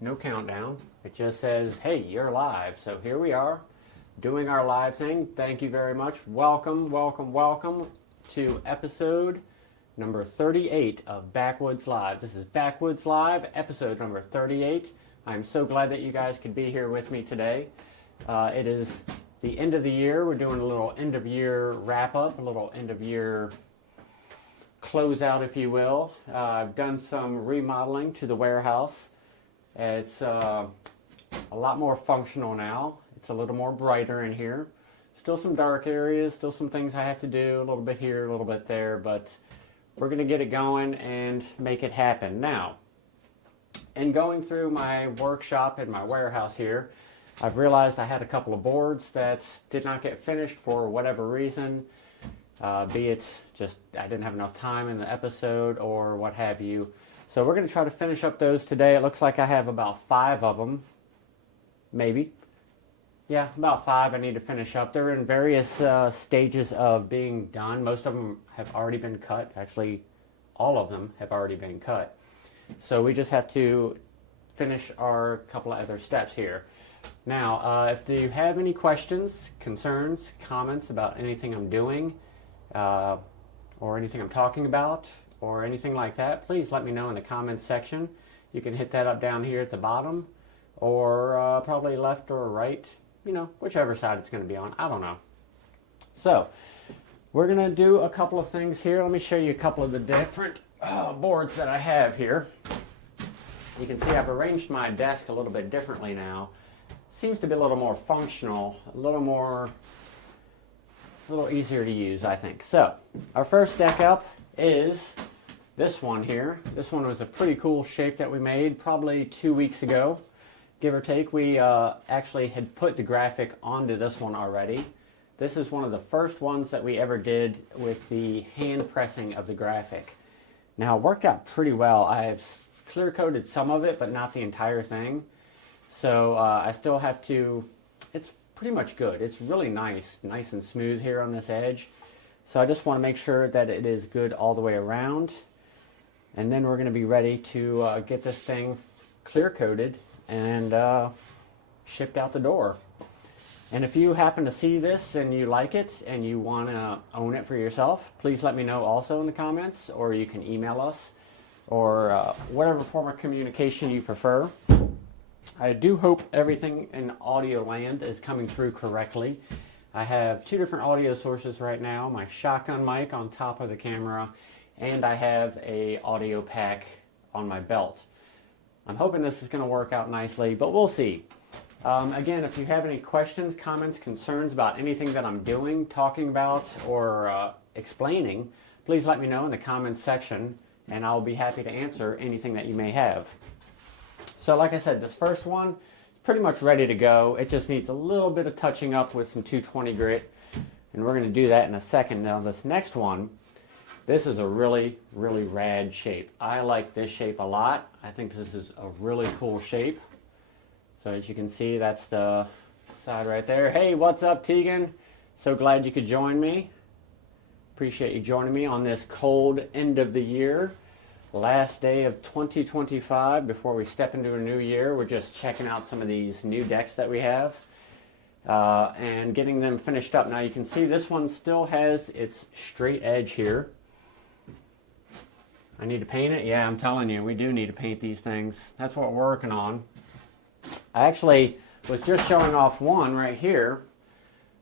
no countdown. It just says, hey, you're live. So here we are doing our live thing. Thank you very much. Welcome, welcome, welcome to episode number 38 of Bakwuds Live. This is Bakwuds Live, episode number 38. I'm so glad that you guys could be here with me today. It is the end of the year. We're doing a little end of year wrap up, a little end of year closeout, if you will. I've done some remodeling to the warehouse. It's a lot more functional now. It's a little more brighter in here. Still some dark areas, still some things I have to do, a little bit here, a little bit there, but we're going to get it going and make it happen. Now, in going through my workshop in my warehouse here, I've realized I had a couple of boards that did not get finished for whatever reason. Be it just I didn't have enough time in the episode or what have you. So we're going to try to finish up those today. It looks like I have about 5 of them, maybe. Yeah, about 5 I need to finish up. They're in various stages of being done. Most of them have already been cut. Actually, all of them have already been cut. So we just have to finish our couple of other steps here. Now, if you have any questions, concerns, comments about anything I'm doing, or anything I'm talking about, or anything like that, please let me know in the comments section. You can hit that up down here at the bottom, or probably left or right, you know, whichever side it's going to be on. I don't know. So, we're going to do a couple of things here. Let me show you a couple of the different boards that I have here. You can see I've arranged my desk a little bit differently now. Seems to be a little more functional, a little easier to use, I think. So, our first deck up is this one here. This one was a pretty cool shape that we made probably 2 weeks ago, give or take. We actually had put the graphic onto this one already. This is one of the first ones that we ever did with the hand pressing of the graphic. Now, it worked out pretty well. I've clear coated some of it, but not the entire thing. So I still have to, it's pretty much good. It's really nice and smooth here on this edge. So I just want to make sure that it is good all the way around. And then we're going to be ready to get this thing clear coated and shipped out the door. And if you happen to see this and you like it and you want to own it for yourself, please let me know also in the comments, or you can email us, or whatever form of communication you prefer. I do hope everything in audio land is coming through correctly. I have 2 different audio sources right now, my shotgun mic on top of the camera, and I have a audio pack on my belt. I'm hoping this is going to work out nicely, but we'll see. Again, if you have any questions, comments, concerns about anything that I'm doing, talking about, or explaining, please let me know in the comments section, and I'll be happy to answer anything that you may have. So like I said, this first one, pretty much ready to go. It just needs a little bit of touching up with some 220 grit, and we're going to do that in a second. Now this next one, this is a really rad shape. I like this shape a lot. I think this is a really cool shape. So as you can see, that's the side right there. Hey, what's up, Tegan? So glad you could join me. Appreciate you joining me on this cold end of the year. Last day of 2025 before we step into a new year. We're just checking out some of these new decks that we have and getting them finished up. Now you can see this one still has its straight edge here. I need to paint it? Yeah, I'm telling you, we do need to paint these things. That's what we're working on. I actually was just showing off one right here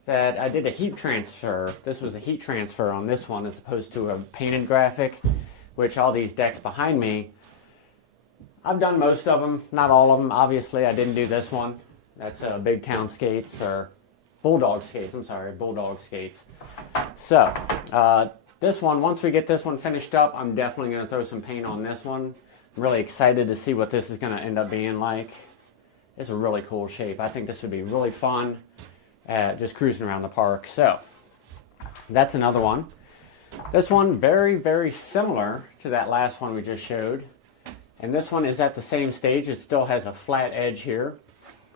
that I did a heat transfer. This was a heat transfer on this one as opposed to a painted graphic, which all these decks behind me, I've done most of them, not all of them. Obviously, I didn't do this one. That's Big Town Skates, or Bulldog Skates, I'm sorry, Bulldog Skates. So, this one, once we get this one finished up, I'm definitely going to throw some paint on this one. I'm really excited to see what this is going to end up being like. It's a really cool shape. I think this would be really fun, just cruising around the park. So, that's another one. This one, very similar to that last one we just showed. And this one is at the same stage. It still has a flat edge here.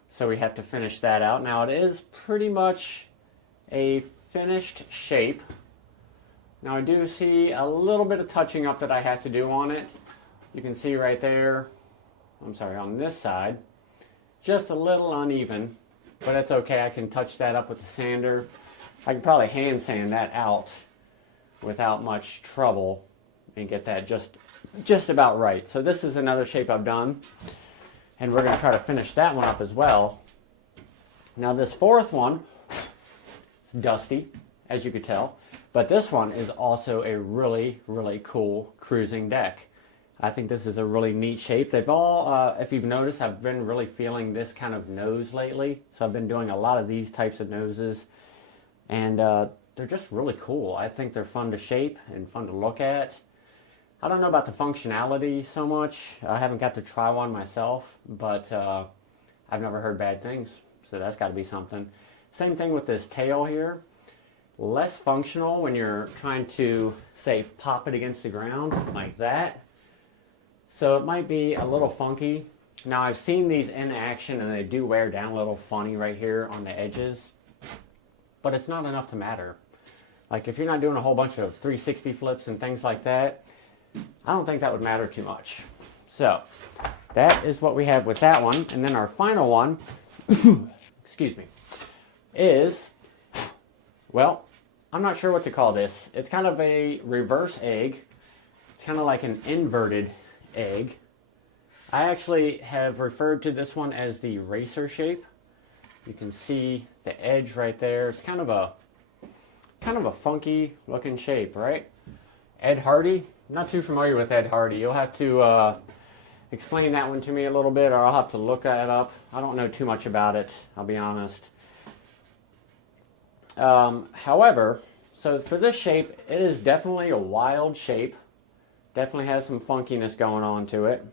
So we have to finish that out. Now it is pretty much a finished shape. Now I do see a little bit of touching up that I have to do on it. You can see right there. I'm sorry, on this side, just a little uneven, but it's okay. I can touch that up with the sander. I can probably hand sand that out without much trouble and get that just about right. So this is another shape I've done, and we're going to try to finish that one up as well. Now this fourth one, it's dusty, as you could tell, but this one is also a really, really cool cruising deck. I think this is a really neat shape. They've all, if you've noticed, I've been really feeling this kind of nose lately. So I've been doing a lot of these types of noses. And they're just really cool. I think they're fun to shape and fun to look at. I don't know about the functionality so much. I haven't got to try one myself, but I've never heard bad things. So that's got to be something. Same thing with this tail here. Less functional when you're trying to, say, pop it against the ground like that. So it might be a little funky. Now I've seen these in action and they do wear down a little funny right here on the edges, but it's not enough to matter. Like if you're not doing a whole bunch of 360 flips and things like that, I don't think that would matter too much. So that is what we have with that one. And then our final one, excuse me, is, well, I'm not sure what to call this. It's kind of a reverse egg. It's kind of like an inverted egg. I actually have referred to this one as the racer shape. You can see the edge right there. It's kind of a funky looking shape, right? Ed Hardy, not too familiar with Ed Hardy. You'll have to explain that one to me a little bit, or I'll have to look that up. I don't know too much about it, I'll be honest. However, so for this shape, it is definitely a wild shape. Definitely has some funkiness going on to it.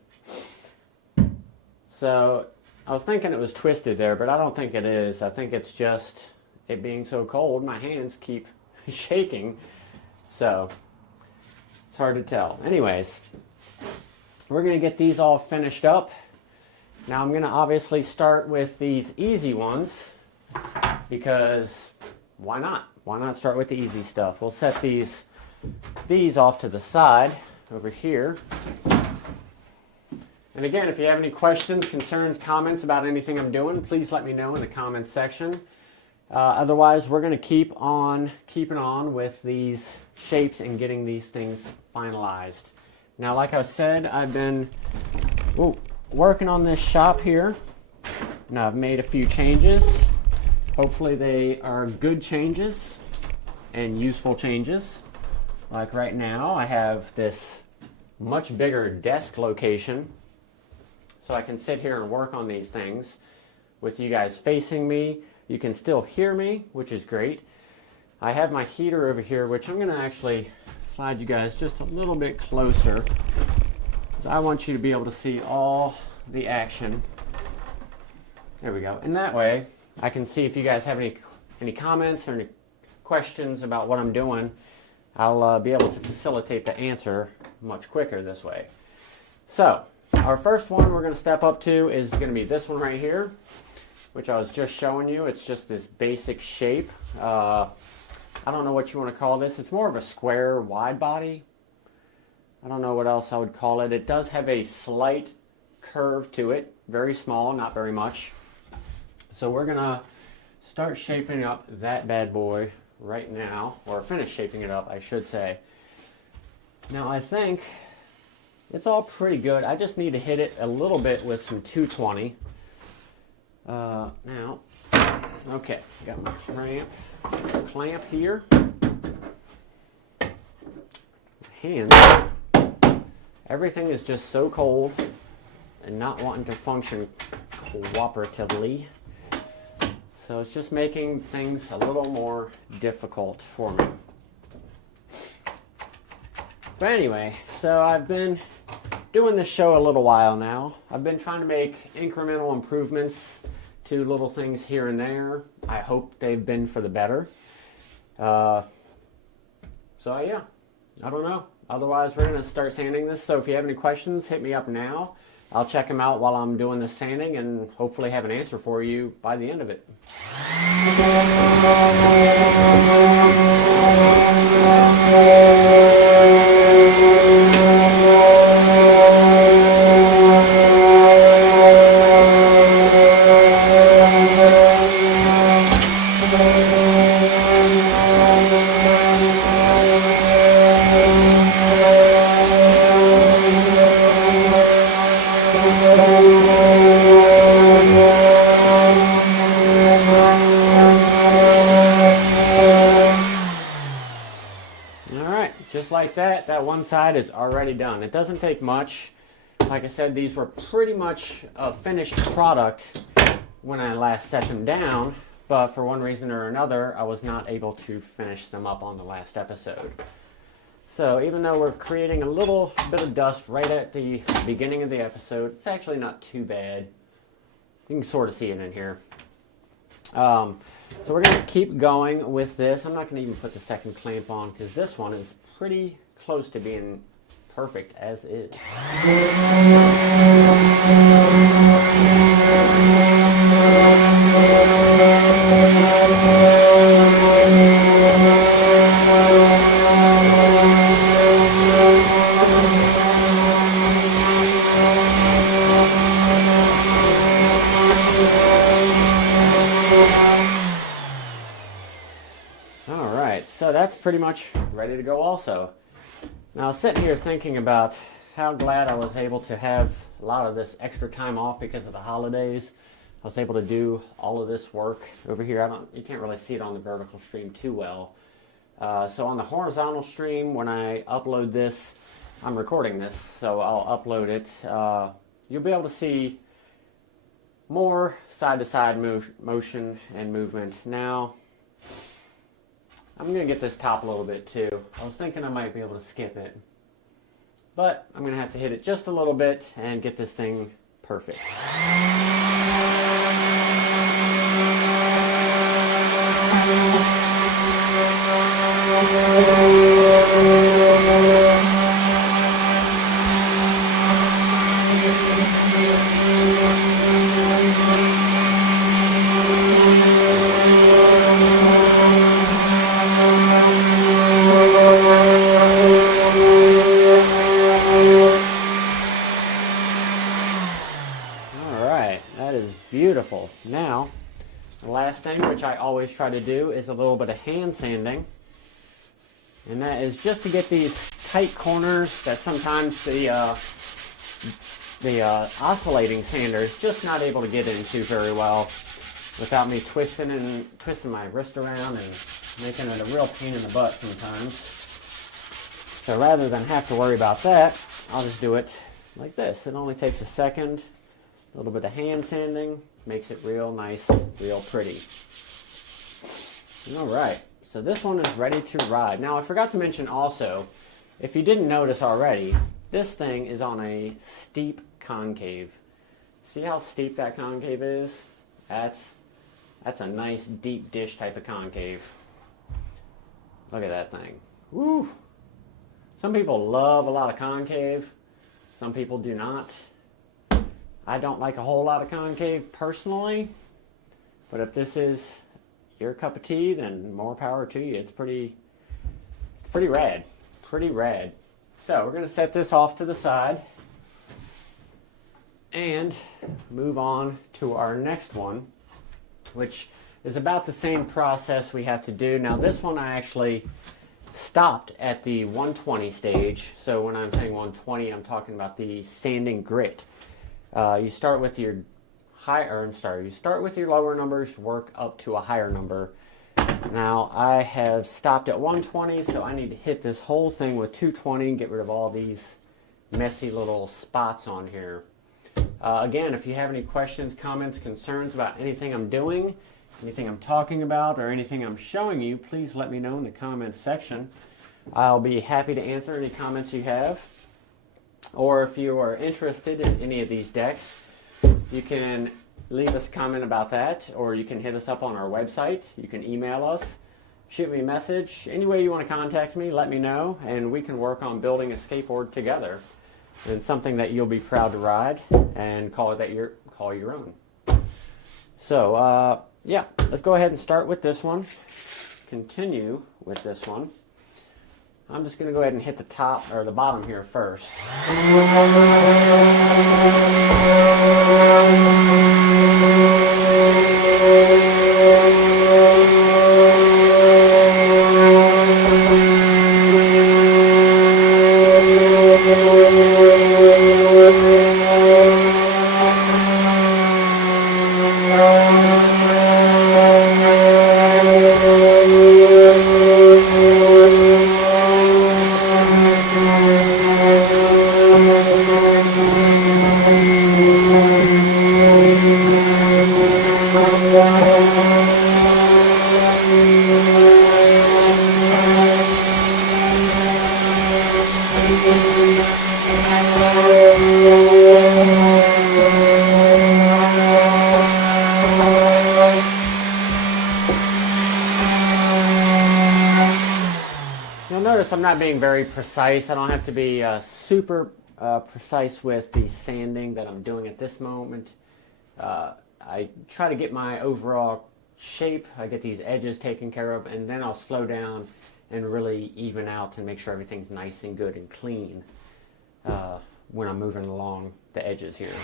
So I was thinking it was twisted there, but I don't think it is. I think it's just it being so cold, my hands keep shaking. So it's hard to tell. Anyways, we're going to get these all finished up. Now I'm going to obviously start with these easy ones because why not? Why not start with the easy stuff? We'll set these off to the side over here. And again, if you have any questions, concerns, comments about anything I'm doing, please let me know in the comments section. Otherwise, we're going to keep on keeping on with these shapes and getting these things finalized. Now, like I said, I've been working on this shop here. Now, I've made a few changes. Hopefully, they are good changes and useful changes. Like right now, I have this much bigger desk location, so I can sit here and work on these things with you guys facing me. You can still hear me, which is great. I have my heater over here, which I'm going to actually slide you guys just a little bit closer, because I want you to be able to see all the action. There we go. And that way, I can see if you guys have any comments or any questions about what I'm doing. I'll be able to facilitate the answer much quicker this way. So, our first one we're going to step up to is going to be this one right here, which I was just showing you. It's just this basic shape. I don't know what you want to call this. It's more of a square wide body. I don't know what else I would call it. It does have a slight curve to it. Very small, not very much. So we're going to start shaping up that bad boy right now, or finish shaping it up, I should say. Now I think it's all pretty good. I just need to hit it a little bit with some 220. Now, okay, got my clamp here. Hands. Everything is just so cold and not wanting to function cooperatively. So it's just making things a little more difficult for me. But anyway, so I've been doing this show a little while now. I've been trying to make incremental improvements to little things here and there. I hope they've been for the better. So yeah, I don't know. Otherwise, we're going to start sanding this. So if you have any questions, hit me up now. I'll check them out while I'm doing the sanding and hopefully have an answer for you by the end of it. that one side is already done. It doesn't take much. Like I said, these were pretty much a finished product when I last set them down, but for one reason or another, I was not able to finish them up on the last episode. So even though we're creating a little bit of dust right at the beginning of the episode, it's actually not too bad. You can sort of see it in here. So we're going to keep going with this. I'm not going to even put the second clamp on because this one is pretty close to being perfect as is. Alright, so that's pretty much ready to go also. Now, I was sitting here thinking about how glad I was able to have a lot of this extra time off because of the holidays. I was able to do all of this work over here. You can't really see it on the vertical stream too well. So on the horizontal stream, when I upload this, I'm recording this, so I'll upload it. You'll be able to see more side-to-side motion and movement. Now, I'm going to get this top a little bit too. I was thinking I might be able to skip it, but I'm going to have to hit it just a little bit and get this thing perfect. Beautiful. Now, the last thing, which I always try to do, is a little bit of hand sanding. And that is just to get these tight corners that sometimes the oscillating sander is just not able to get into very well without me twisting my wrist around and making it a real pain in the butt sometimes. So rather than have to worry about that, I'll just do it like this. It only takes a second. A little bit of hand sanding makes it real nice, real pretty. All right, so this one is ready to ride. Now, I forgot to mention also, if you didn't notice already, this thing is on a steep concave. See how steep that concave is? That's a nice deep dish type of concave. Look at that thing. Woo! Some people love a lot of concave. Some people do not. I don't like a whole lot of concave personally, but if this is your cup of tea, then more power to you. It's pretty rad. Pretty rad. So we're going to set this off to the side and move on to our next one, which is about the same process we have to do. Now this one I actually stopped at the 120 stage. So when I'm saying 120, I'm talking about the sanding grit. You start with your lower numbers, work up to a higher number. Now I have stopped at 120, so I need to hit this whole thing with 220 and get rid of all these messy little spots on here. Again, if you have any questions, comments, concerns about anything I'm doing, anything I'm talking about, or anything I'm showing you, please let me know in the comments section. I'll be happy to answer any comments you have. Or if you are interested in any of these decks, you can leave us a comment about that, or you can hit us up on our website. You can email us, shoot me a message. Any way you want to contact me, let me know, and we can work on building a skateboard together. And something that you'll be proud to ride and call your own. So, yeah, let's go ahead and start with this one. Continue with this one. I'm just going to go ahead and hit the top or the bottom here first. I'm not being very precise. I don't have to be super precise with the sanding that I'm doing at this moment. I try to get my overall shape. I get these edges taken care of, and then I'll slow down and really even out and make sure everything's nice and good and clean when I'm moving along the edges here.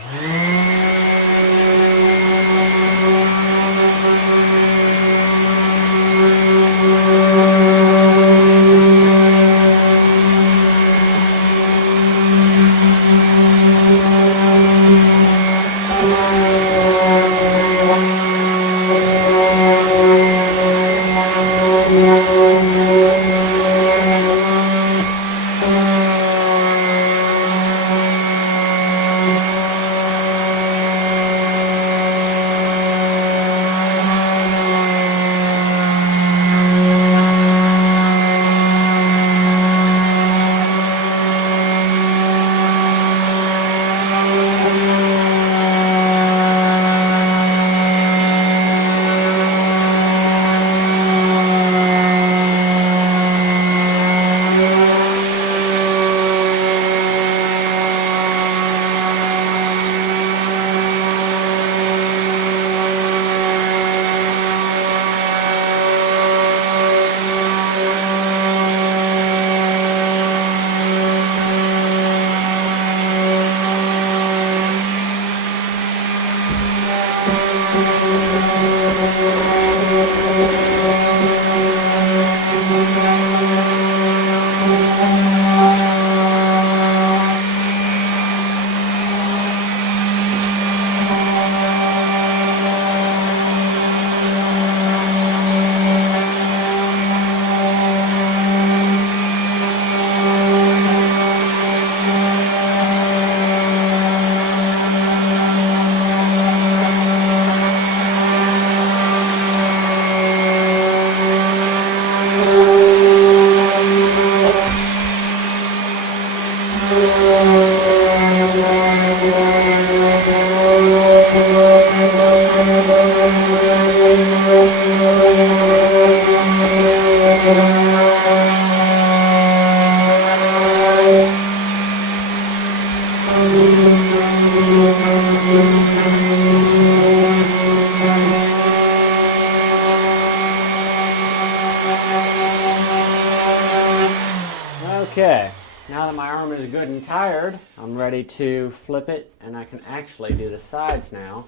Okay, now that my arm is good and tired, I'm ready to flip it, and I can actually do the sides now.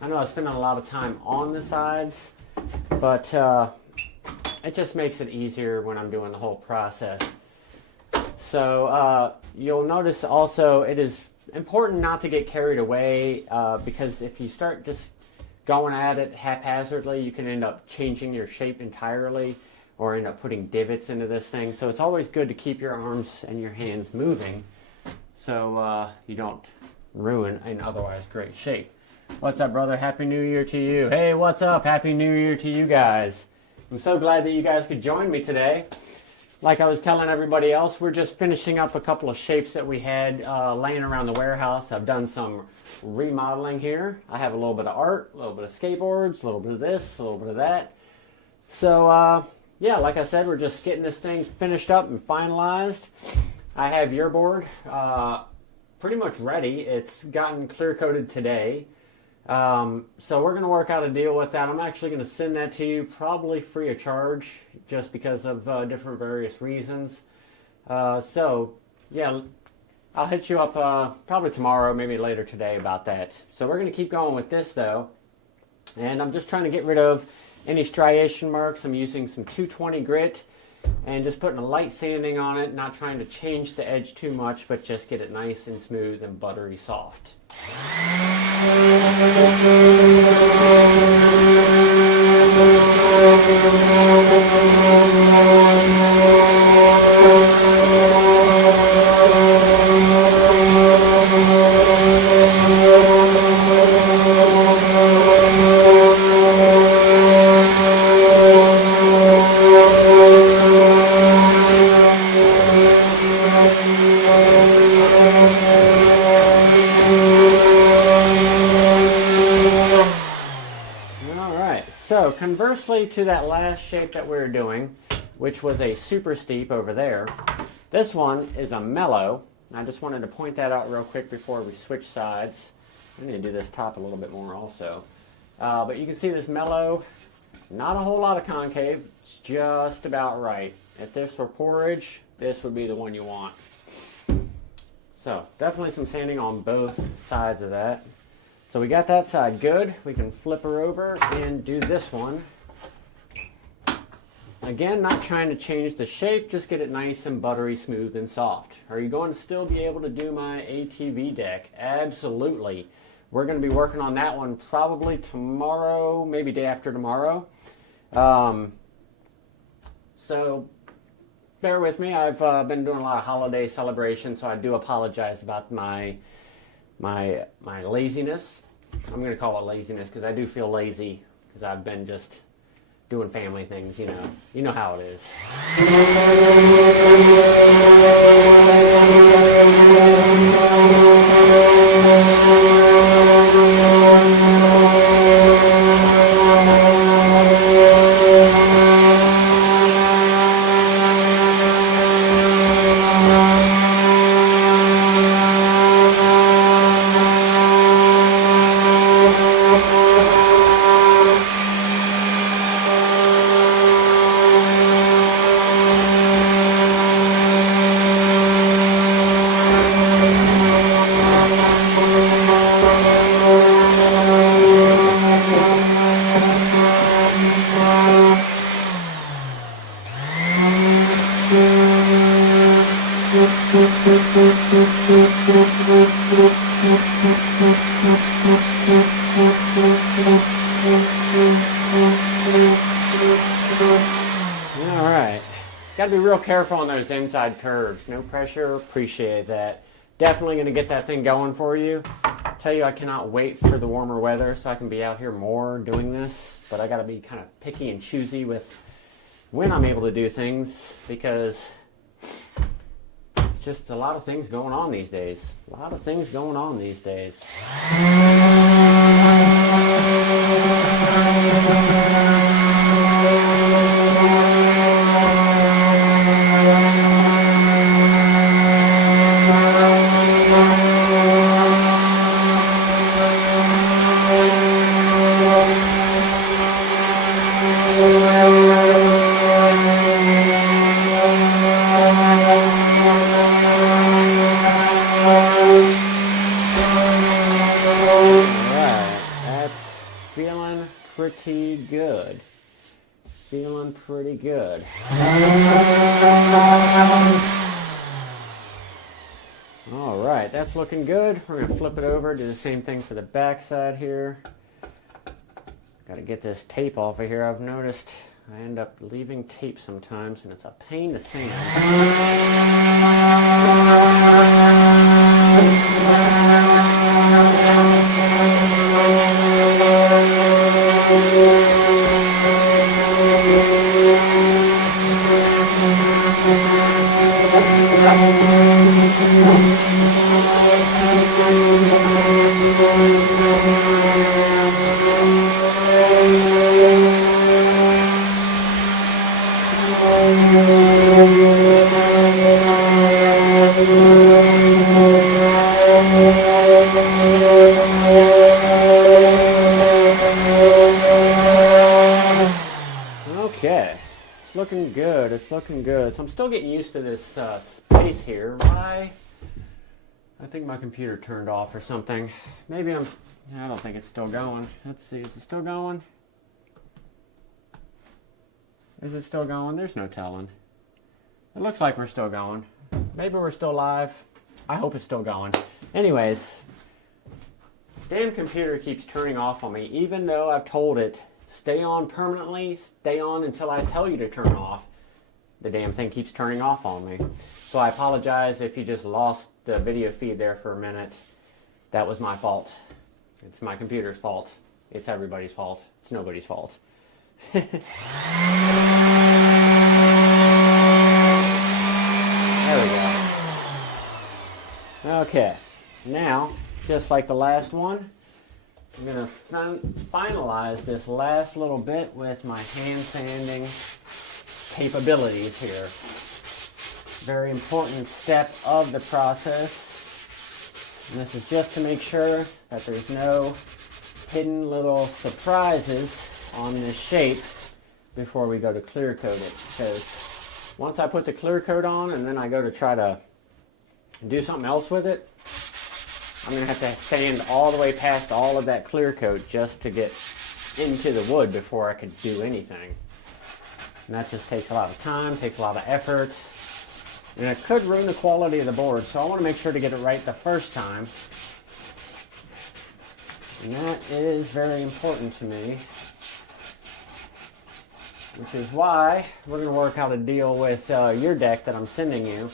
I know I spend a lot of time on the sides, but it just makes it easier when I'm doing the whole process. So you'll notice also it is important not to get carried away because if you start just going at it haphazardly, you can end up changing your shape entirely or end up putting divots into this thing. So it's always good to keep your arms and your hands moving so you don't ruin an otherwise great shape. What's up, brother? Happy New Year to you. Hey, what's up? Happy New Year to you guys. I'm so glad that you guys could join me today. Like I was telling everybody else, we're just finishing up a couple of shapes that we had laying around the warehouse. I've done some remodeling here. I have a little bit of art, a little bit of skateboards, a little bit of this, a little bit of that. So, yeah, like I said, we're just getting this thing finished up and finalized. I have your board pretty much ready. It's gotten clear coated today. So we're going to work out a deal with that. I'm actually going to send that to you probably free of charge just because of different various reasons. So, yeah, I'll hit you up probably tomorrow, maybe later today about that. So we're going to keep going with this, though. And I'm just trying to get rid of any striation marks. I'm using some 220 grit and just putting a light sanding on it, not trying to change the edge too much, but just get it nice and smooth and buttery soft. So conversely to that last shape that we were doing, which was a super steep over there. This one is a mellow. I just wanted to point that out real quick before we switch sides. I need to do this top a little bit more also. But you can see this mellow, not a whole lot of concave, it's just about right. If this were porridge, this would be the one you want. So definitely some sanding on both sides of that. So we got that side good. We can flip her over and do this one. Again, not trying to change the shape, just get it nice and buttery, smooth, and soft. Are you going to still be able to do my ATV deck? Absolutely. We're going to be working on that one probably tomorrow, maybe day after tomorrow. So bear with me. I've been doing a lot of holiday celebrations, so I do apologize about my laziness. I'm going to call it laziness because I do feel lazy because I've been just doing family things, you know. You know how it is. Alright, got to be real careful on those inside curves. No pressure, appreciate that. Definitely going to get that thing going for you. I tell you, I cannot wait for the warmer weather so I can be out here more doing this. But I got to be kind of picky and choosy with when I'm able to do things because it's just a lot of things going on these days. A lot of things going on these days. Pretty good. Feeling pretty good. All right, that's looking good. We're going to flip it over, do the same thing for the back side here. Got to get this tape off of here. I've noticed I end up leaving tape sometimes, and it's a pain to sand. Okay, it's looking good, it's looking good. So I'm still getting used to this space here. Why? I think my computer turned off or something. Maybe I don't think it's still going. Let's see, is it still going? Is it still going? There's no telling. It looks like we're still going. Maybe we're still live. I hope it's still going. Anyways, damn computer keeps turning off on me, even though I've told it, stay on permanently, stay on until I tell you to turn off. The damn thing keeps turning off on me. So I apologize if you just lost the video feed there for a minute. That was my fault. It's my computer's fault. It's everybody's fault. It's nobody's fault. There we go. Okay, now, just like the last one, I'm going to finalize this last little bit with my hand sanding capabilities here. Very important step of the process. And this is just to make sure that there's no hidden little surprises on this shape before we go to clear coat it. Because once I put the clear coat on and then I go to try to do something else with it, I'm going to have to sand all the way past all of that clear coat just to get into the wood before I could do anything. And that just takes a lot of time, takes a lot of effort. And it could ruin the quality of the board, so I want to make sure to get it right the first time. And that is very important to me. Which is why we're going to work out a deal with your deck that I'm sending you.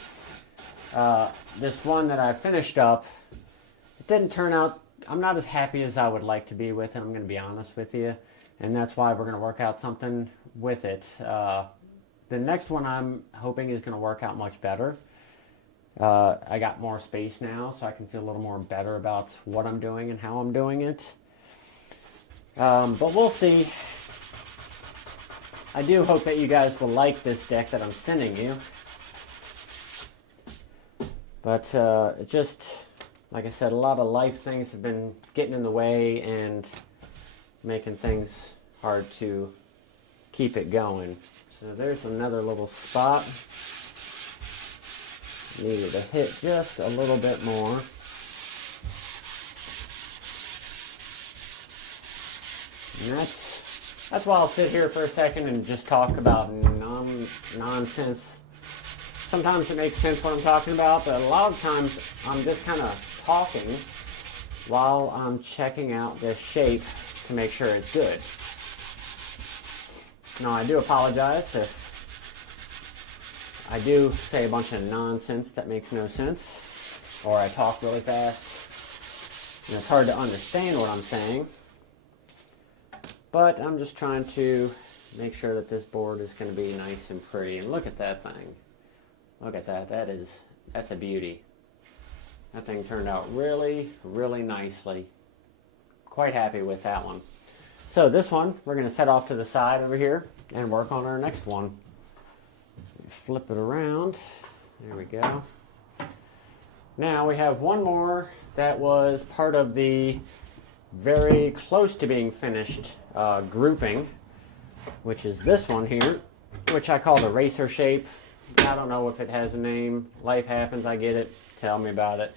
This one that I finished up, it didn't turn out, I'm not as happy as I would like to be with it, I'm going to be honest with you. And that's why we're going to work out something with it. The next one I'm hoping is going to work out much better. I got more space now, so I can feel a little more better about what I'm doing and how I'm doing it. But we'll see. I do hope that you guys will like this deck that I'm sending you. But it just, like I said, a lot of life things have been getting in the way and making things hard to keep it going. So there's another little spot. Needed to hit just a little bit more. And that's why I'll sit here for a second and just talk about nonsense. Sometimes it makes sense what I'm talking about, but a lot of times I'm just kind of talking while I'm checking out this shape to make sure it's good. Now, I do apologize if I do say a bunch of nonsense that makes no sense, or I talk really fast, and it's hard to understand what I'm saying. But I'm just trying to make sure that this board is going to be nice and pretty. And look at that thing. Look at that. That's a beauty. That thing turned out really, really nicely. Quite happy with that one. So this one, we're going to set off to the side over here and work on our next one. Flip it around. There we go. Now we have one more that was part of the very close to being finished grouping, which is this one here, which I call the racer shape. I don't know if it has a name. Life happens, I get it. Tell me about it.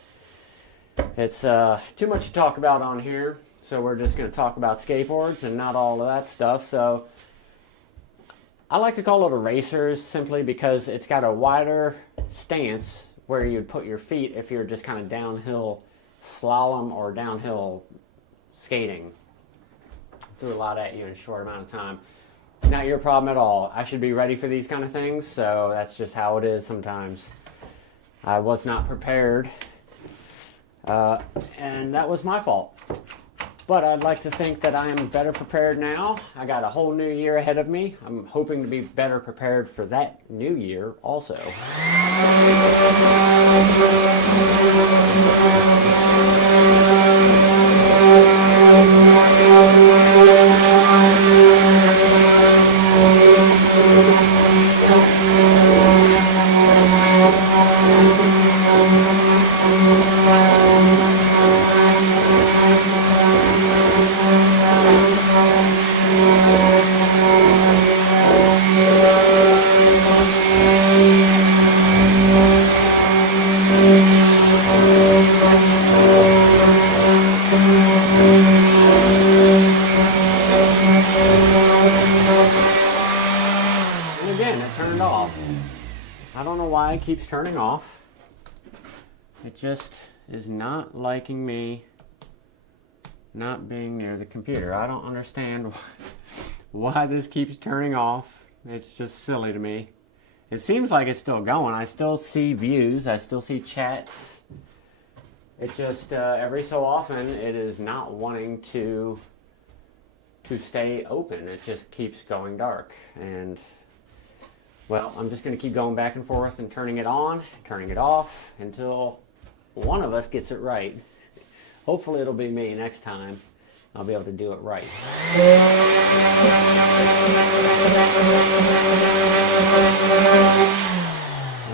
It's too much to talk about on here. So we're just going to talk about skateboards and not all of that stuff. So I like to call it a racer simply because it's got a wider stance where you'd put your feet if you're just kind of downhill slalom or downhill skating. Threw a lot at you in a short amount of time. Not your problem at all. I should be ready for these kind of things, so that's just how it is sometimes. I was not prepared, and that was my fault. But I'd like to think that I am better prepared now. I got a whole new year ahead of me. I'm hoping to be better prepared for that new year also. It keeps turning off. It just is not liking me not being near the computer. I don't understand why this keeps turning off. It's just silly to me. It seems like it's still going. I still see views. I still see chats. It just every so often it is not wanting to stay open. It just keeps going dark. And well, I'm just going to keep going back and forth and turning it on, turning it off until one of us gets it right. Hopefully it'll be me next time. I'll be able to do it right.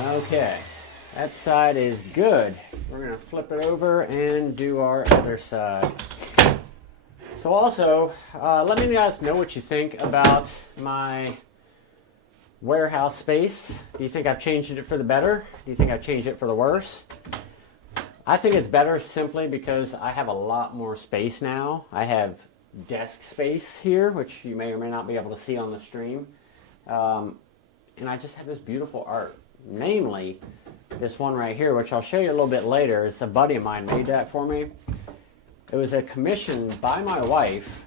Okay, that side is good. We're going to flip it over and do our other side. So also, let me guys know what you think about my warehouse space. Do you think I've changed it for the better? Do you think I've changed it for the worse? I think it's better simply because I have a lot more space now. I have desk space here, which you may or may not be able to see on the stream. And I just have this beautiful art. Namely, this one right here, which I'll show you a little bit later. It's a buddy of mine made that for me. It was a commission by my wife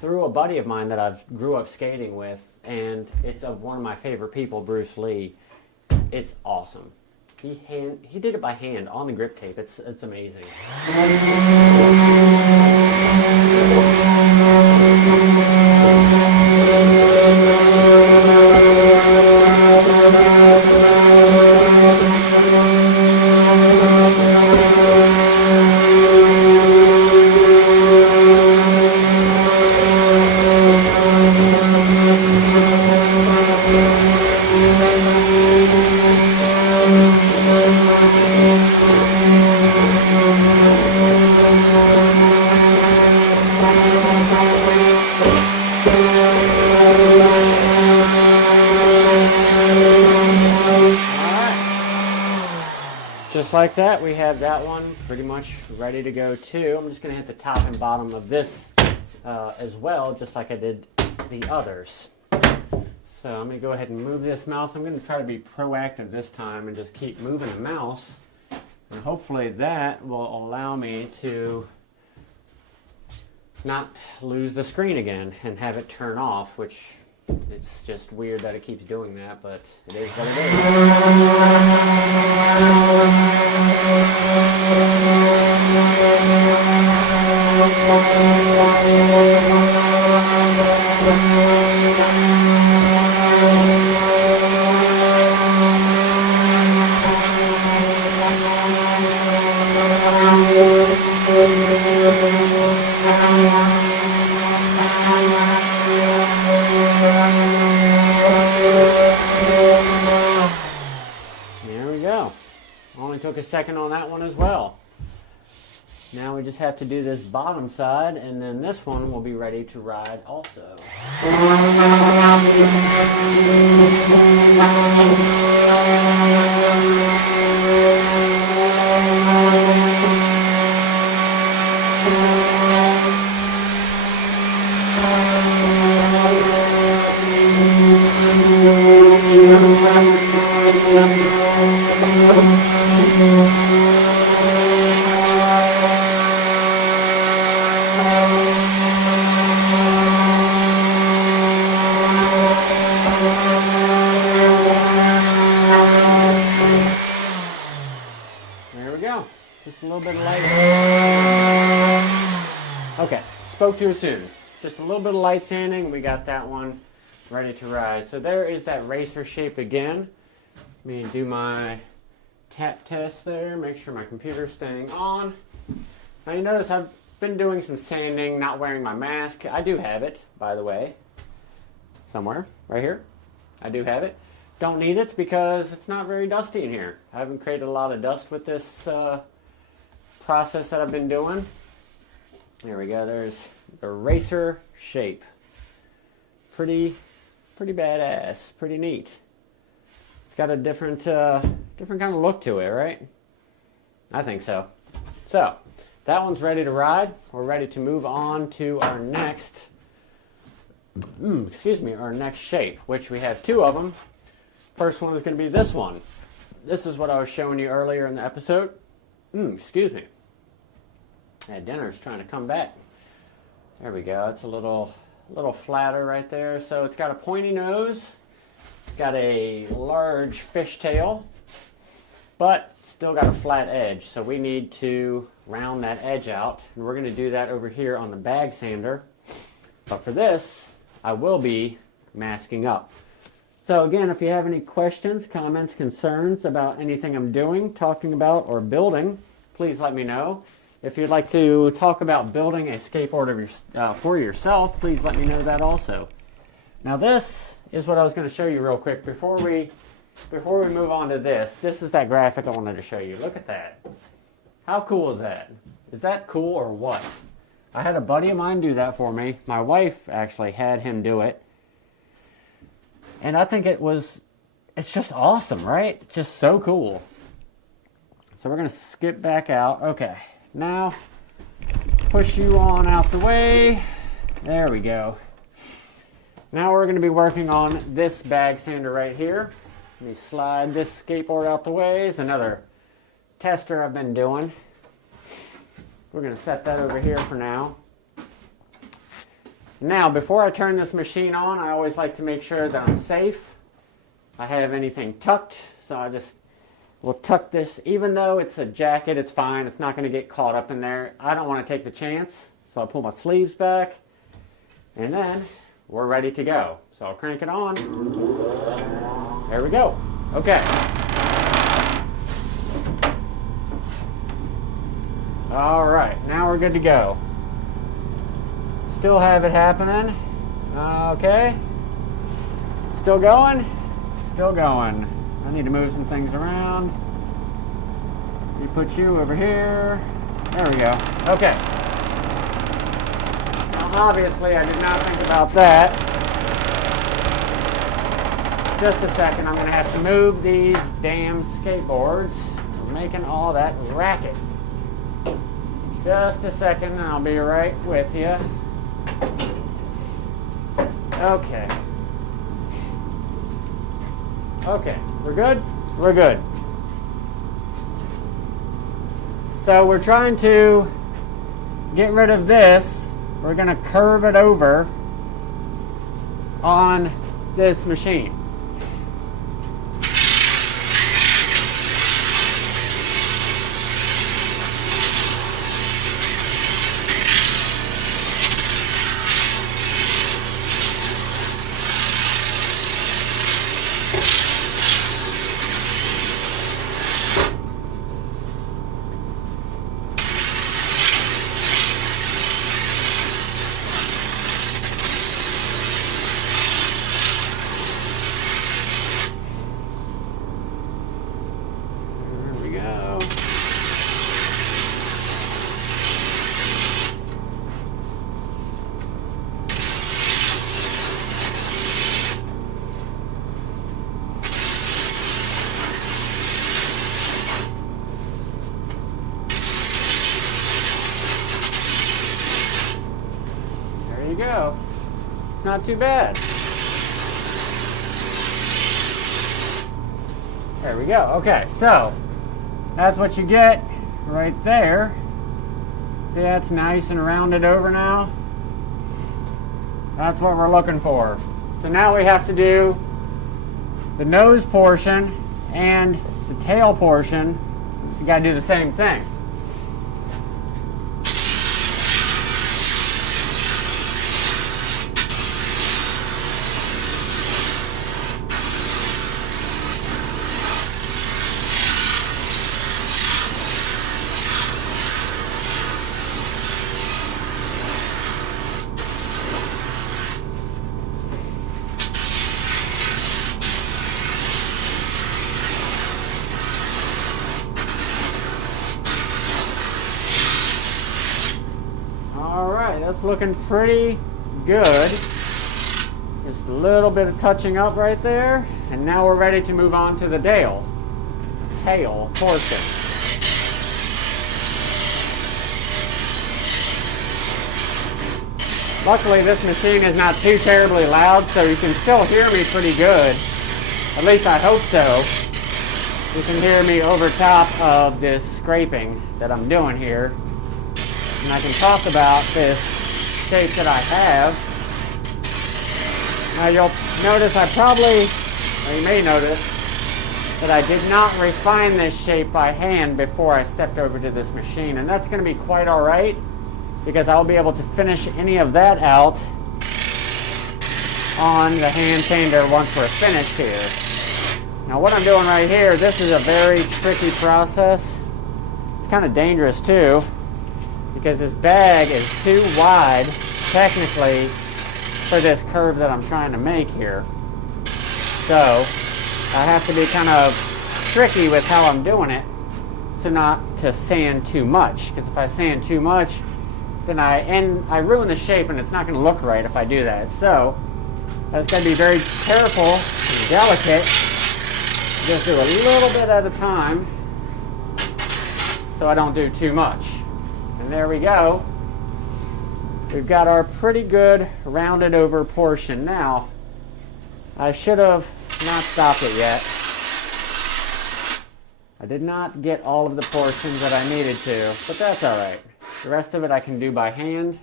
through a buddy of mine that I've grew up skating with, and it's of one of my favorite people, Bruce Lee. It's awesome. He did it by hand on the grip tape. It's amazing. Just like that, we have that one pretty much ready to go too. I'm just going to hit the top and bottom of this as well, just like I did the others. So I'm going to go ahead and move this mouse. I'm going to try to be proactive this time and just keep moving the mouse. And hopefully that will allow me to not lose the screen again and have it turn off, which it's just weird that it keeps doing that, but it is what it Took a second on that one as well. Now we just have to do this bottom side, and then this one will be ready to ride also. Just a little bit of light. Okay, spoke too soon. Just a little bit of light sanding. We got that one ready to ride. So there is that racer shape again. Let me do my tap test there. Make sure my computer's staying on. Now you notice I've been doing some sanding, not wearing my mask. I do have it, by the way. Somewhere, right here. I do have it. Don't need it because it's not very dusty in here. I haven't created a lot of dust with this process that I've been doing. There we go. There's the racer shape. Pretty badass. Pretty neat. It's got a different kind of look to it, right? I think so. So that one's ready to ride. We're ready to move on to our next, our next shape, which we have two of them. First one is going to be this one. This is what I was showing you earlier in the episode. Excuse me. That dinner's trying to come back. There we go. It's a little flatter right there. So it's got a pointy nose. It's got a large fishtail, but still got a flat edge. So we need to round that edge out, and we're going to do that over here on the bag sander. But for this, I will be masking up. So again, if you have any questions, comments, concerns about anything I'm doing, talking about, or building, please let me know. If you'd like to talk about building a skateboard of for yourself, please let me know that also. Now this is what I was going to show you real quick before we move on to this. This is that graphic I wanted to show you. Look at that. How cool is that? Is that cool or what? I had a buddy of mine do that for me. My wife actually had him do it. And I think it's just awesome, right? It's just so cool. So we're going to skip back out. Okay, now push you on out the way. There we go. Now we're going to be working on this bag sander right here. Let me slide this skateboard out the way. It's another tester I've been doing. We're going to set that over here for now. Now, before I turn this machine on, I always like to make sure that I'm safe. I have anything tucked, so I just will tuck this. Even though it's a jacket, it's fine. It's not going to get caught up in there. I don't want to take the chance, so I pull my sleeves back, and then we're ready to go. So I'll crank it on. There we go. Okay. All right, now we're good to go. Still have it happening. Okay. Still going? Still going. I need to move some things around. We put you over here. There we go. Okay. Now, obviously, I did not think about that. Just a second, I'm going to have to move these damn skateboards. They're making all that racket. Just a second, and I'll be right with you. Okay. Okay, we're good? We're good. So we're trying to get rid of this. We're going to curve it over on this machine. Go. It's not too bad. There we go. Okay, so that's what you get right there. See, that's nice and rounded over now. That's what we're looking for. So now we have to do the nose portion and the tail portion. You got to do the same thing. That's looking pretty good. Just a little bit of touching up right there. And now we're ready to move on to the tail portion. Luckily this machine is not too terribly loud, so you can still hear me pretty good. At least I hope so. You can hear me over top of this scraping that I'm doing here. And I can talk about this shape that I have. Now you'll notice you may notice, that I did not refine this shape by hand before I stepped over to this machine. And that's going to be quite alright, because I'll be able to finish any of that out on the hand sander once we're finished here. Now what I'm doing right here, this is a very tricky process. It's kind of dangerous too. because this bag is too wide technically for this curve that I'm trying to make here. So I have to be kind of tricky with how I'm doing it, so not to sand too much, because if I sand too much, then I ruin the shape and it's not going to look right if I do that. So I just got to be very careful and delicate. Just do a little bit at a time so I don't do too much. And there we go. We've got our pretty good rounded over portion. Now, I should have not stopped it yet. I did not get all of the portions that I needed to, but that's all right. The rest of it I can do by hand.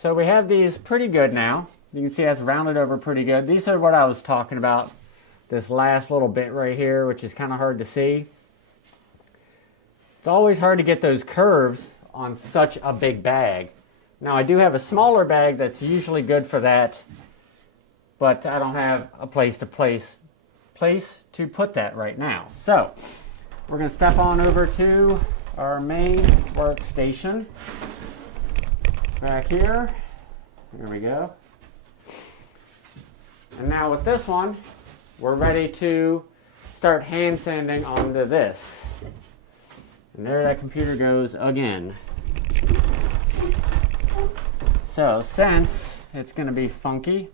So we have these pretty good now. You can see that's rounded over pretty good. These are what I was talking about, this last little bit right here, which is kind of hard to see. It's always hard to get those curves on such a big bag. Now I do have a smaller bag that's usually good for that, but I don't have a place to put that right now. So we're going to step on over to our main workstation back here. There we go. And now with this one, we're ready to start hand sanding onto this. And there that computer goes again. So since it's going to be funky,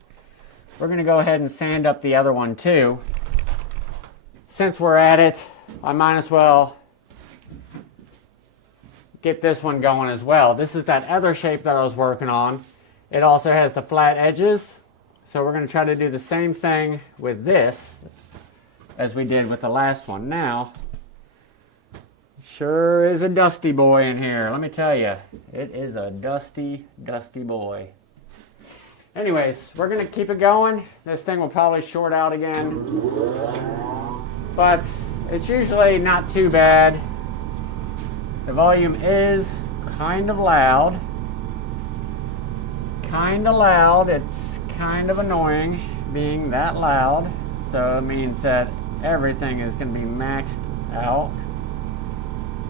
we're going to go ahead and sand up the other one too. Since we're at it, I might as well get this one going as well. This is that other shape that I was working on. It also has the flat edges. So we're going to try to do the same thing with this as we did with the last one. Now, sure is a dusty boy in here. Let me tell you, it is a dusty, dusty boy. Anyways, we're going to keep it going. This thing will probably short out again, but it's usually not too bad. The volume is kind of loud. It's kind of annoying being that loud. So it means that everything is going to be maxed out.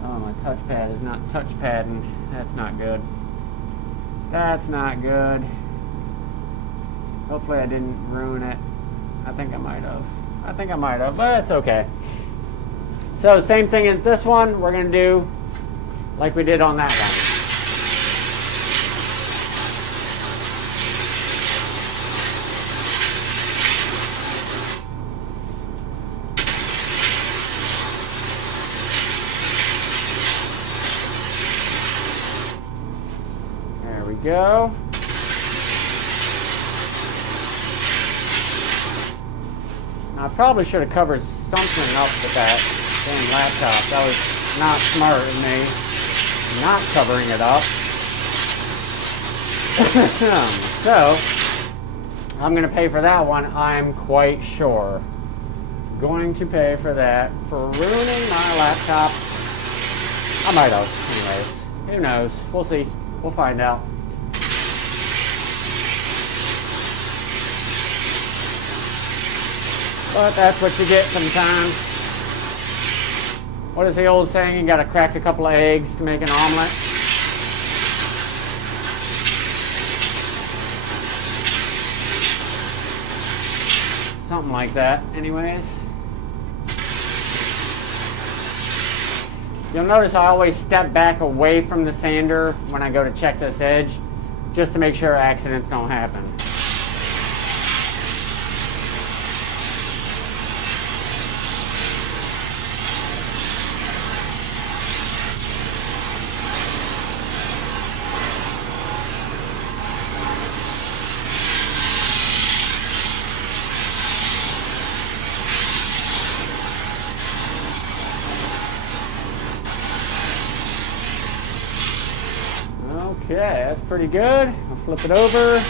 Oh, my touchpad is not touchpadding. That's not good. That's not good. Hopefully I didn't ruin it. I think I might have, but it's okay. So same thing as this one, we're going to do like we did on that one. There we go. Now, I probably should have covered something up with that damn laptop. That was not smart of me, not covering it up. So, I'm going to pay for that one, I'm quite sure. Going to pay for that for ruining my laptop. I might have, anyways. Who knows? We'll see. We'll find out. But that's what you get sometimes. What is the old saying? You gotta crack a couple of eggs to make an omelet. Something like that, anyways. You'll notice I always step back away from the sander when I go to check this edge, just to make sure accidents don't happen. Okay, that's pretty good. I'll flip it over.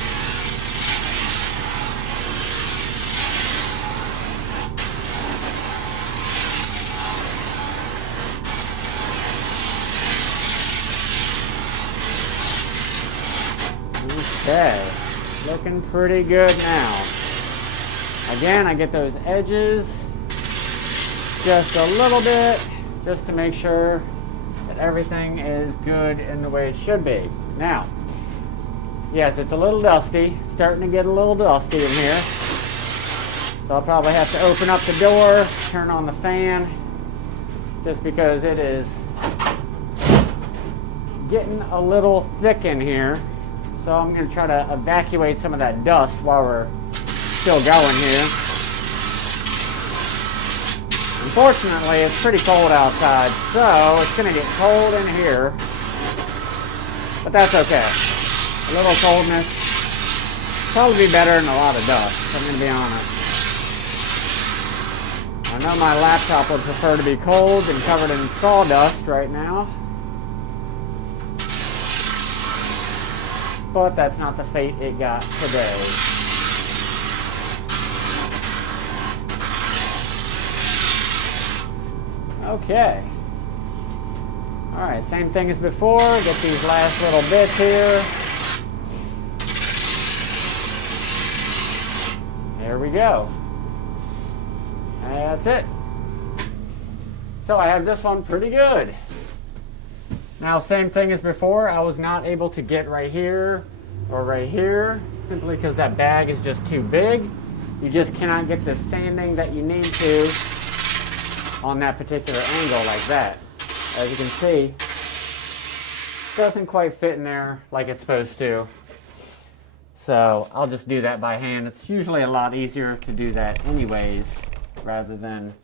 Okay, looking pretty good now. Again, I get those edges just a little bit, just to make sure that everything is good in the way it should be. Now, yes, it's a little dusty. It's starting to get a little dusty in here. So I'll probably have to open up the door, turn on the fan, just because it is getting a little thick in here. So I'm going to try to evacuate some of that dust while we're still going here. Unfortunately, it's pretty cold outside, so it's going to get cold in here. But that's okay. A little coldness probably be better than a lot of dust, I'm going to be honest. I know my laptop would prefer to be cold and covered in sawdust right now. But that's not the fate it got today. Okay. Alright, same thing as before. Get these last little bits here. There we go. That's it. So I have this one pretty good. Now, same thing as before. I was not able to get right here or right here simply because that bag is just too big. You just cannot get the sanding that you need to on that particular angle like that. As you can see, it doesn't quite fit in there like it's supposed to. So I'll just do that by hand. It's usually a lot easier to do that anyways, rather than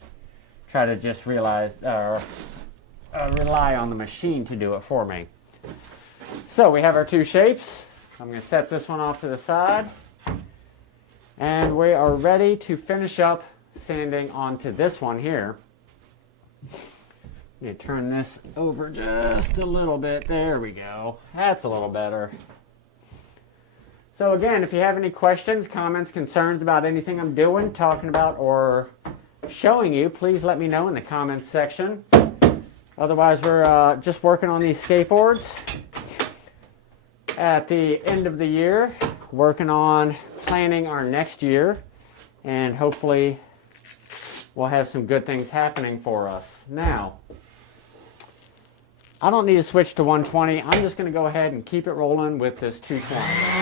try to just rely on the machine to do it for me. So we have our two shapes. I'm going to set this one off to the side. And we are ready to finish up sanding onto this one here. Let me turn this over just a little bit. There we go. That's a little better. So again, if you have any questions, comments, concerns about anything I'm doing, talking about, or showing you, please let me know in the comments section. Otherwise, we're just working on these skateboards at the end of the year, working on planning our next year, and hopefully we'll have some good things happening for us. Now, I don't need to switch to 120. I'm just going to go ahead and keep it rolling with this 220.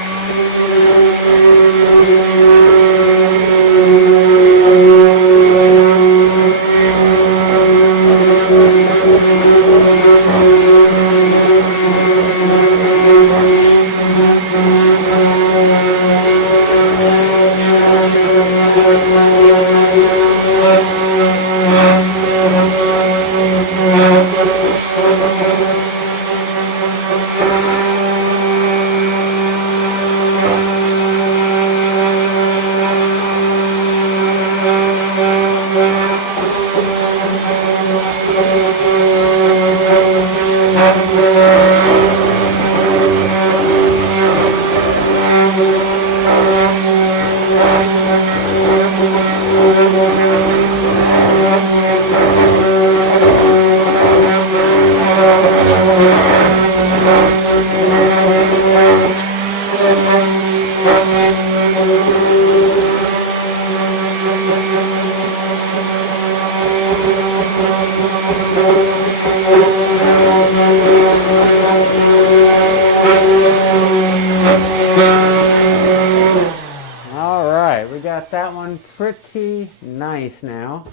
Alright, we got that one pretty nice now.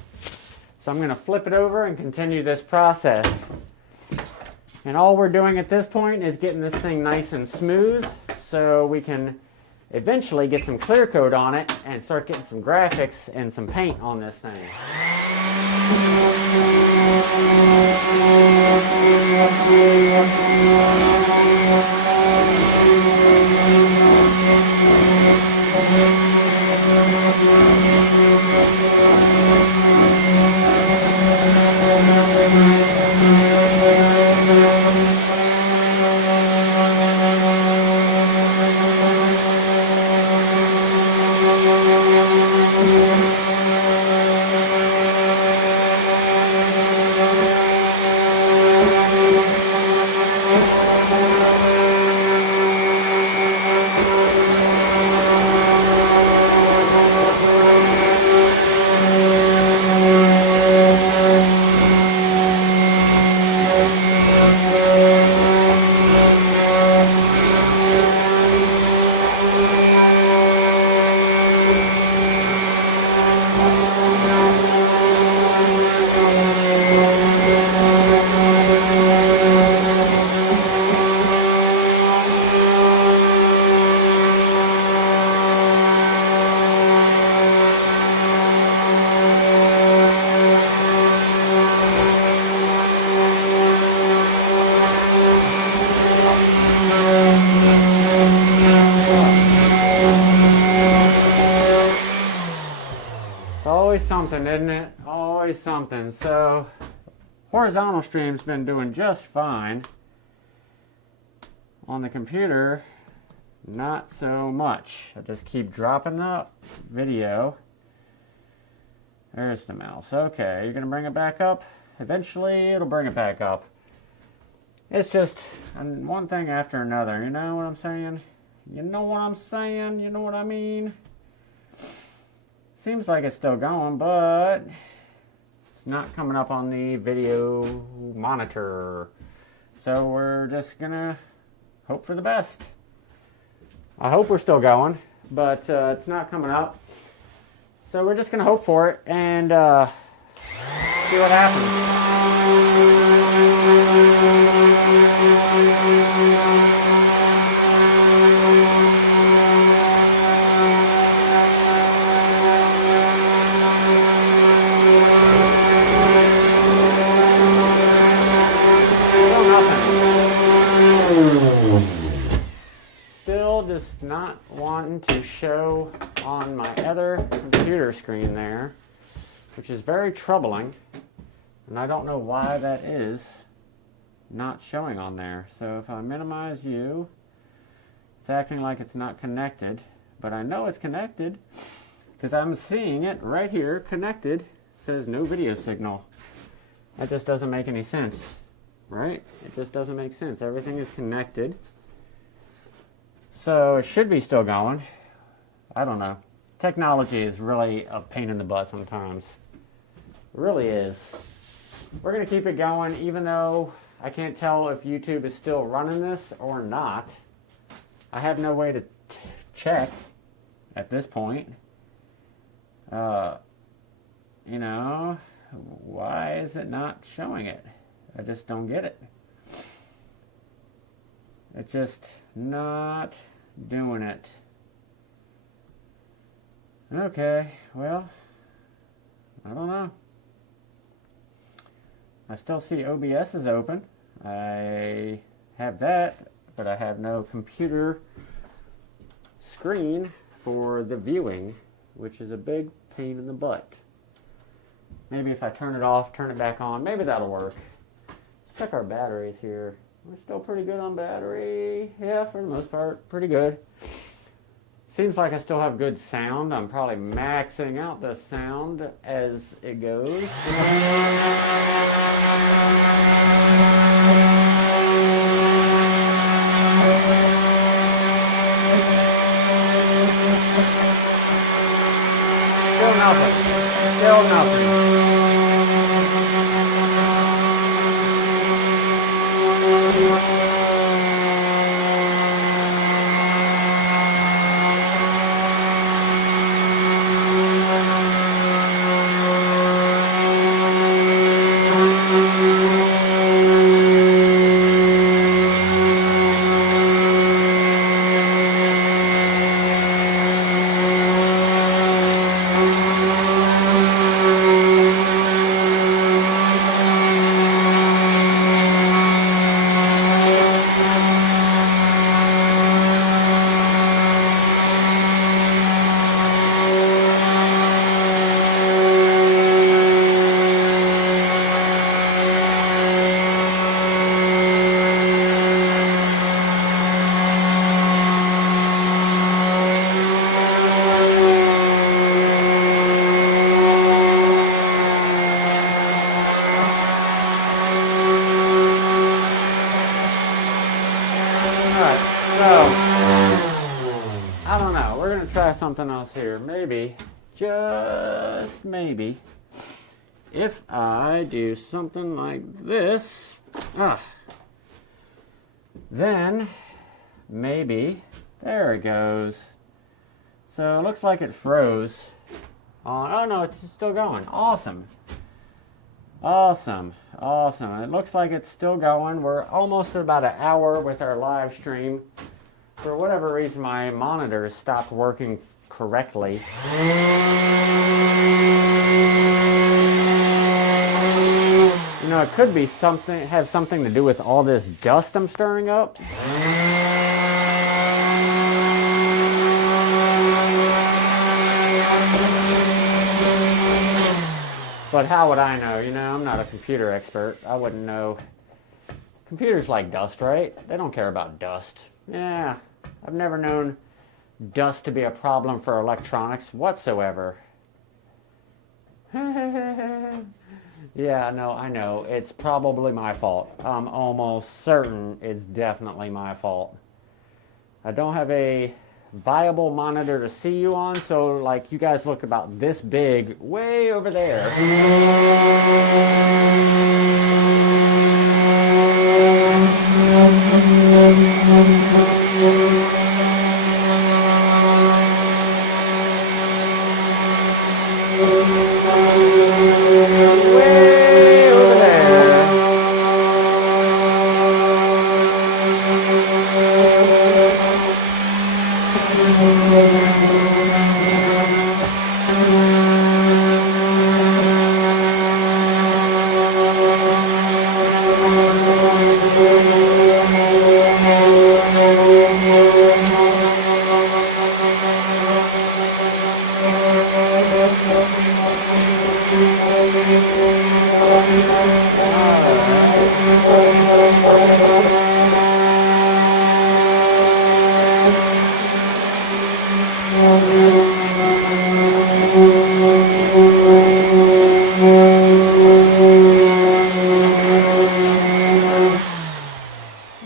So I'm going to flip it over and continue this process. And all we're doing at this point is getting this thing nice and smooth so we can eventually get some clear coat on it and start getting some graphics and some paint on this thing. something, isn't it? Always something. So, horizontal stream's been doing just fine. On the computer, not so much. I just keep dropping the video. There's the mouse. Okay, you're gonna bring it back up? Eventually, it'll bring it back up. It's just one thing after another. You know what I'm saying? You know what I'm saying? You know what I mean? Seems like it's still going, but it's not coming up on the video monitor. So we're just gonna hope for the best. I hope we're still going, but it's not coming up. So we're just gonna hope for it and see what happens. Still just not wanting to show on my other computer screen there, which is very troubling, and I don't know why that is not showing on there. So if I minimize you, it's acting like it's not connected, but I know it's connected because I'm seeing it right here, connected. It says no video signal. That just doesn't make any sense, right? It just doesn't make sense. Everything is connected. So it should be still going. I don't know. Technology is really a pain in the butt sometimes. It really is. We're going to keep it going even though I can't tell if YouTube is still running this or not. I have no way to check at this point. You know, why is it not showing it? I just don't get it. It's just not doing it. Okay, well, I don't know. I still see OBS is open. I have that, but I have no computer screen for the viewing, which is a big pain in the butt. Maybe if I turn it off, turn it back on, maybe that'll work. Let's check our batteries here. We're still pretty good on battery. Yeah, for the most part, pretty good. Seems like I still have good sound. I'm probably maxing out the sound as it goes. Still nothing. Still nothing. I don't know. We're going to try something else here. Maybe, just maybe, if I do something like this, then maybe, there it goes. So it looks like it froze. Oh no, it's still going. Awesome. Awesome. Awesome. It looks like it's still going. We're almost at about an hour with our live stream. For whatever reason, my monitor stopped working correctly. You know, it could be something, have something to do with all this dust I'm stirring up. But how would I know? You know, I'm not a computer expert. I wouldn't know. Computers like dust, right? They don't care about dust. Yeah, I've never known dust to be a problem for electronics whatsoever. Yeah, no, I know. It's probably my fault. I'm almost certain it's definitely my fault. I don't have a viable monitor to see you on, so like you guys look about this big way over there. Way over there.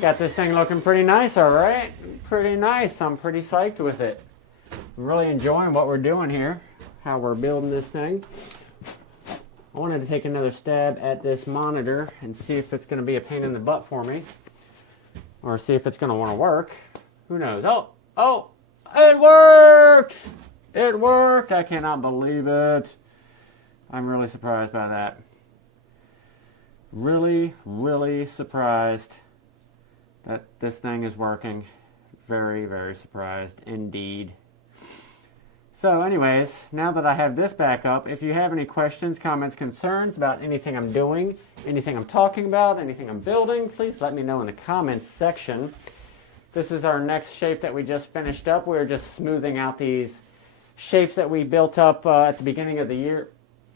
Got this thing looking pretty nice, all right? Pretty nice. I'm pretty psyched with it. I'm really enjoying what we're doing here, how we're building this thing. I wanted to take another stab at this monitor and see if it's going to be a pain in the butt for me, or see if it's going to want to work. Who knows? Oh, it worked! It worked! I cannot believe it. I'm really surprised by that. Really, really surprised that this thing is working. Very, very surprised indeed. So anyways, now that I have this back up, if you have any questions, comments, concerns about anything I'm doing, anything I'm talking about, anything I'm building, please let me know in the comments section. This is our next shape that we just finished up. We're just smoothing out these shapes that we built up at the beginning of the year.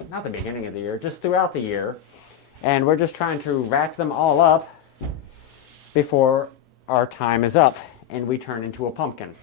Not the beginning of the year, just throughout the year. And we're just trying to rack them all up before our time is up and we turn into a pumpkin.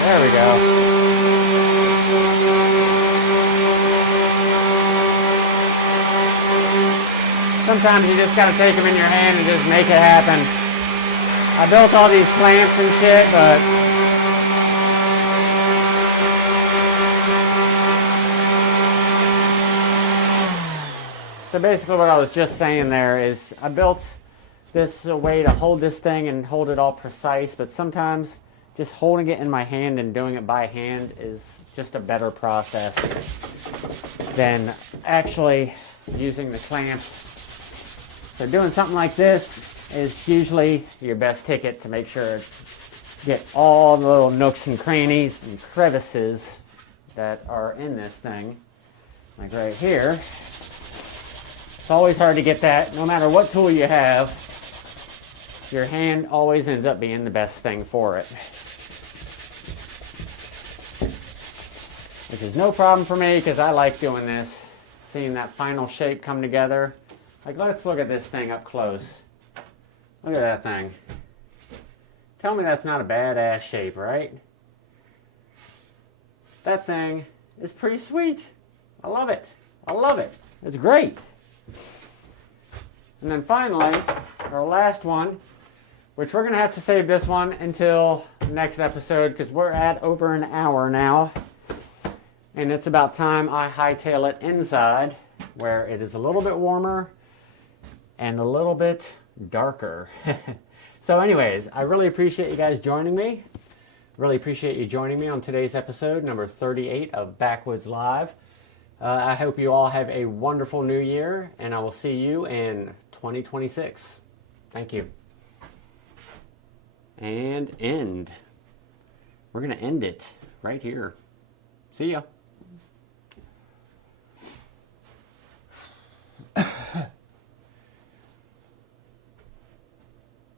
There we go. Sometimes you just gotta take them in your hand and just make it happen. I built all these clamps and shit, but so basically what I was just saying there is I built this a way to hold this thing and hold it all precise, but sometimes just holding it in my hand and doing it by hand is just a better process than actually using the clamps. So doing something like this is usually your best ticket to make sure to get all the little nooks and crannies and crevices that are in this thing. Like right here. It's always hard to get that. No matter what tool you have, your hand always ends up being the best thing for it. Which is no problem for me because I like doing this. Seeing that final shape come together. Like, let's look at this thing up close. Look at that thing. Tell me that's not a badass shape, right? That thing is pretty sweet. I love it. I love it. It's great. And then finally, our last one, which we're going to have to save this one until next episode because we're at over an hour now. And it's about time I hightail it inside where it is a little bit warmer and a little bit darker. So anyways, I really appreciate you guys joining me. Really appreciate you joining me on today's episode, number 38 of Bakwuds Live. I hope you all have a wonderful new year, and I will see you in 2026. Thank you. And end. We're going to end it right here. See ya.